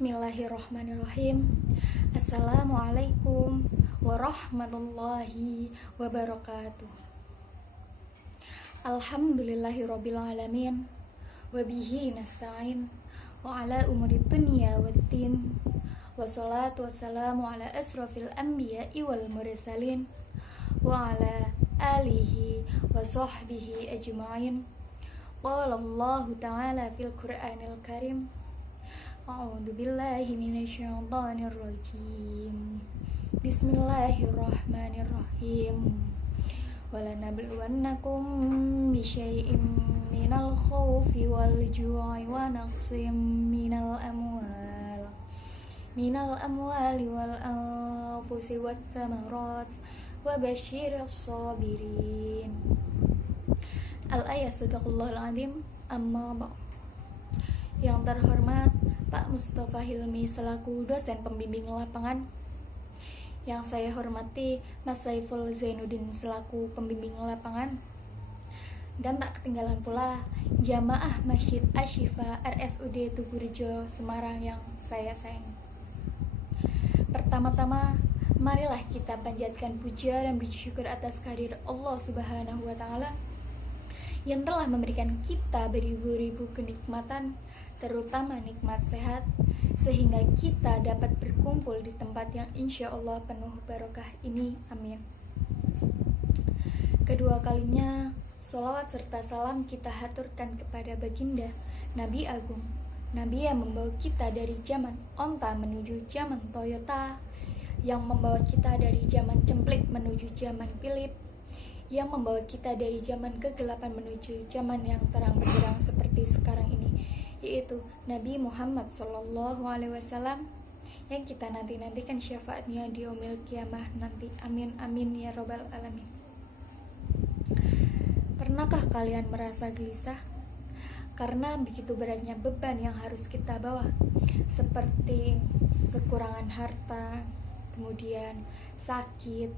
Bismillahirrahmanirrahim. Assalamualaikum warahmatullahi wabarakatuh. Alhamdulillahirrabbilalamin. Wabihi nasta'in. Wa ala umuri dunya waddin. Wassalatu wassalamu ala asrafil anbiya'i wal mursalin. Wa ala alihi wa sahbihi ajma'in. Qala Allahu ta'ala fil Qur'anil Karim. A'udzu billahi minasyaitonir rajim. Bismillahirrahmanirrahim. Walanabluwannakum bisyai'im minal khaufi wal ju'i wa naqsim minal amwali wal anfusi wat thamarat wa basyirus sabirin. Al-ayat sadaqallahul azim. Amma ba'd. Yang terhormat Pak Mustafa Hilmi selaku dosen pembimbing lapangan, yang saya hormati Mas Saiful Zainuddin selaku pembimbing lapangan, dan tak ketinggalan pula jamaah Masjid Asy-Syifa RSUD Tugurejo Semarang yang saya sayangi. Pertama-tama, marilah kita panjatkan puja dan bersyukur atas kehadiran Allah Subhanahu wa Ta'ala yang telah memberikan kita beribu-ribu kenikmatan, terutama nikmat sehat, sehingga kita dapat berkumpul di tempat yang insya Allah penuh barokah ini. Amin. Kedua kalinya, sholawat serta salam kita haturkan kepada baginda Nabi Agung, Nabi yang membawa kita dari zaman onta menuju zaman Toyota, yang membawa kita dari zaman cemplik menuju zaman Philip, yang membawa kita dari zaman kegelapan menuju zaman yang terang benderang seperti sekarang ini, yaitu Nabi Muhammad SAW, yang kita nantikan syafaatnya di yaumil qiyamah nanti. Amin amin ya robbal alamin. Pernahkah kalian merasa gelisah karena begitu beratnya beban yang harus kita bawa, seperti kekurangan harta, kemudian sakit,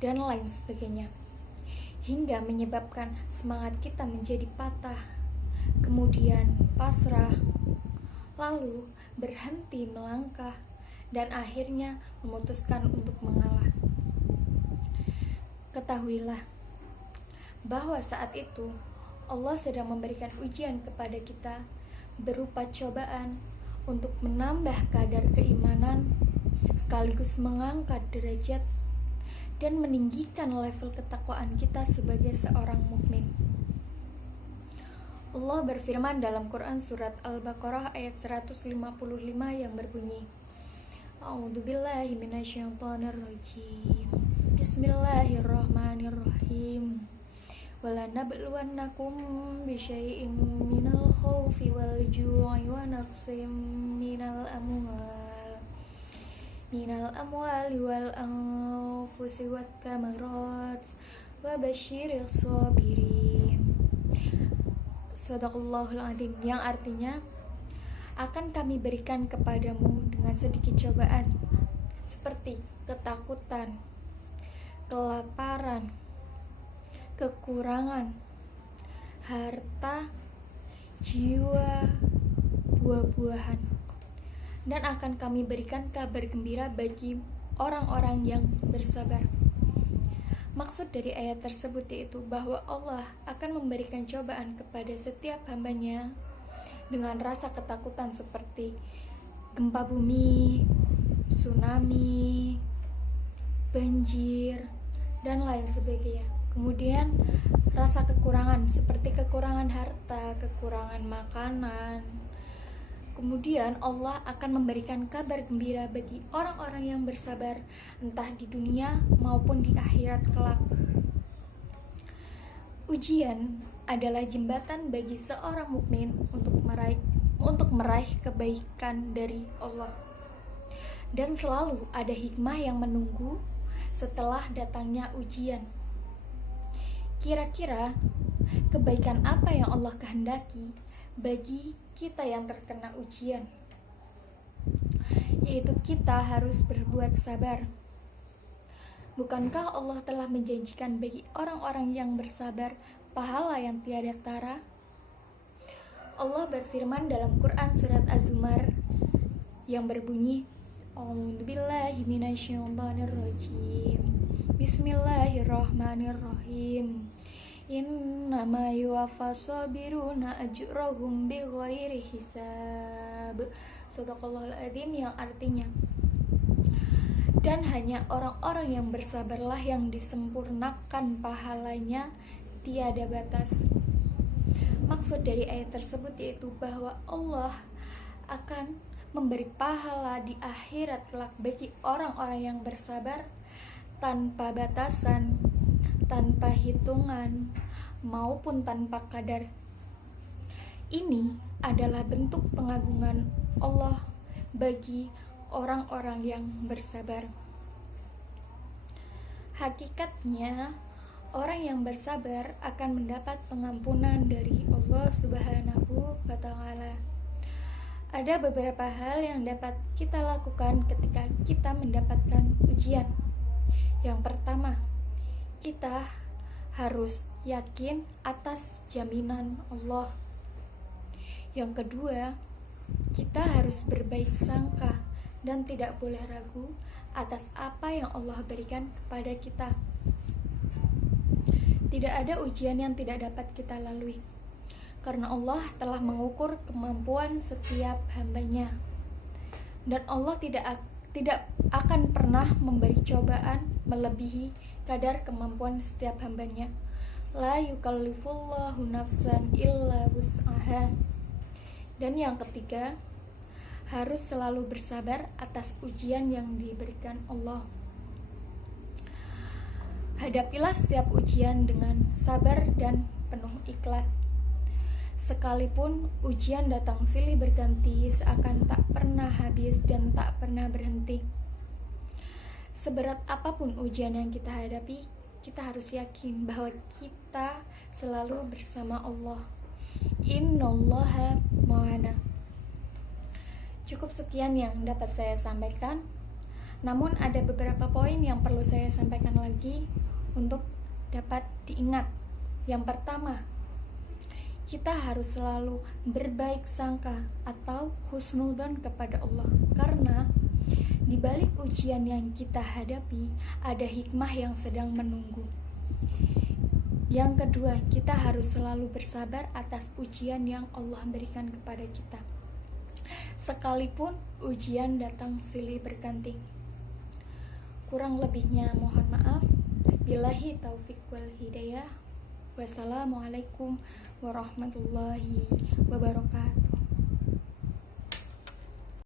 dan lain sebagainya, hingga menyebabkan semangat kita menjadi patah, kemudian pasrah, lalu berhenti melangkah, dan akhirnya memutuskan untuk mengalah? Ketahuilah bahwa saat itu Allah sedang memberikan ujian kepada kita berupa cobaan untuk menambah kadar keimanan, sekaligus mengangkat derajat dan meninggikan level ketakwaan kita sebagai seorang mukmin. Allah berfirman dalam Quran surat Al-Baqarah ayat 155 yang berbunyi, A'udzubillahi minasyaitonirrajim. Bismillahirrahmanirrahim. Walanabluwannakum bisyai'im minal khaufi wal ju'i wa naqsim minal amwali wal anfusi wat thamarat wa basyiris sabirin. Shadaqallahul azim, yang artinya akan kami berikan kepadamu dengan sedikit cobaan seperti ketakutan, kelaparan, kekurangan harta, jiwa, buah-buahan, dan akan kami berikan kabar gembira bagi orang-orang yang bersabar. Maksud dari ayat tersebut yaitu bahwa Allah akan memberikan cobaan kepada setiap hambanya dengan rasa ketakutan seperti gempa bumi, tsunami, banjir, dan lain sebagainya. Kemudian rasa kekurangan seperti kekurangan harta, kekurangan makanan. Kemudian Allah akan memberikan kabar gembira bagi orang-orang yang bersabar, entah di dunia maupun di akhirat kelak. Ujian adalah jembatan bagi seorang mukmin untuk meraih kebaikan dari Allah. Dan selalu ada hikmah yang menunggu setelah datangnya ujian. Kira-kira kebaikan apa yang Allah kehendaki bagi kita yang terkena ujian? Yaitu kita harus berbuat sabar. Bukankah Allah telah menjanjikan bagi orang-orang yang bersabar pahala yang tiada tara? Allah berfirman dalam Quran surat Az-Zumar yang berbunyi A'udzubillahi minasyaitonirrajim. Bismillahirrahmanirrahim. Innama yuwaffas sabiruna ajrahum bighairi hisab. Shadaqallahul adzim, yang artinya, dan hanya orang-orang yang bersabarlah yang disempurnakan pahalanya tiada batas. Maksud dari ayat tersebut yaitu bahwa Allah akan memberi pahala di akhirat kelak bagi orang-orang yang bersabar tanpa batasan, tanpa hitungan, maupun tanpa kadar. Ini adalah bentuk pengagungan Allah bagi orang-orang yang bersabar. Hakikatnya, orang yang bersabar akan mendapat pengampunan dari Allah Subhanahu wa Ta'ala. Ada beberapa hal yang dapat kita lakukan ketika kita mendapatkan ujian. Yang pertama, kita harus yakin atas jaminan Allah. Yang kedua, kita harus berbaik sangka dan tidak boleh ragu atas apa yang Allah berikan kepada kita. Tidak ada ujian yang tidak dapat kita lalui, karena Allah telah mengukur kemampuan setiap hambanya. Dan Allah tidak akan pernah memberi cobaan melebihi kadar kemampuan setiap hambanya. La yukallifullahu nafsan illa wus'aha. Dan yang ketiga, harus selalu bersabar atas ujian yang diberikan Allah. Hadapilah setiap ujian dengan sabar dan penuh ikhlas. Sekalipun ujian datang silih berganti, seakan tak pernah habis dan tak pernah berhenti. Seberat apapun ujian yang kita hadapi, kita harus yakin bahwa kita selalu bersama Allah. Innallaha ma'ana. Cukup sekian yang dapat saya sampaikan. Namun ada beberapa poin yang perlu saya sampaikan lagi untuk dapat diingat. Yang pertama, kita harus selalu berbaik sangka atau husnudzon kepada Allah, karena di balik ujian yang kita hadapi ada hikmah yang sedang menunggu. Yang kedua, kita harus selalu bersabar atas ujian yang Allah berikan kepada kita, sekalipun ujian datang silih berganti. Kurang lebihnya mohon maaf. Billahi taufiq wal hidayah. Wassalamualaikum warahmatullahi wabarakatuh.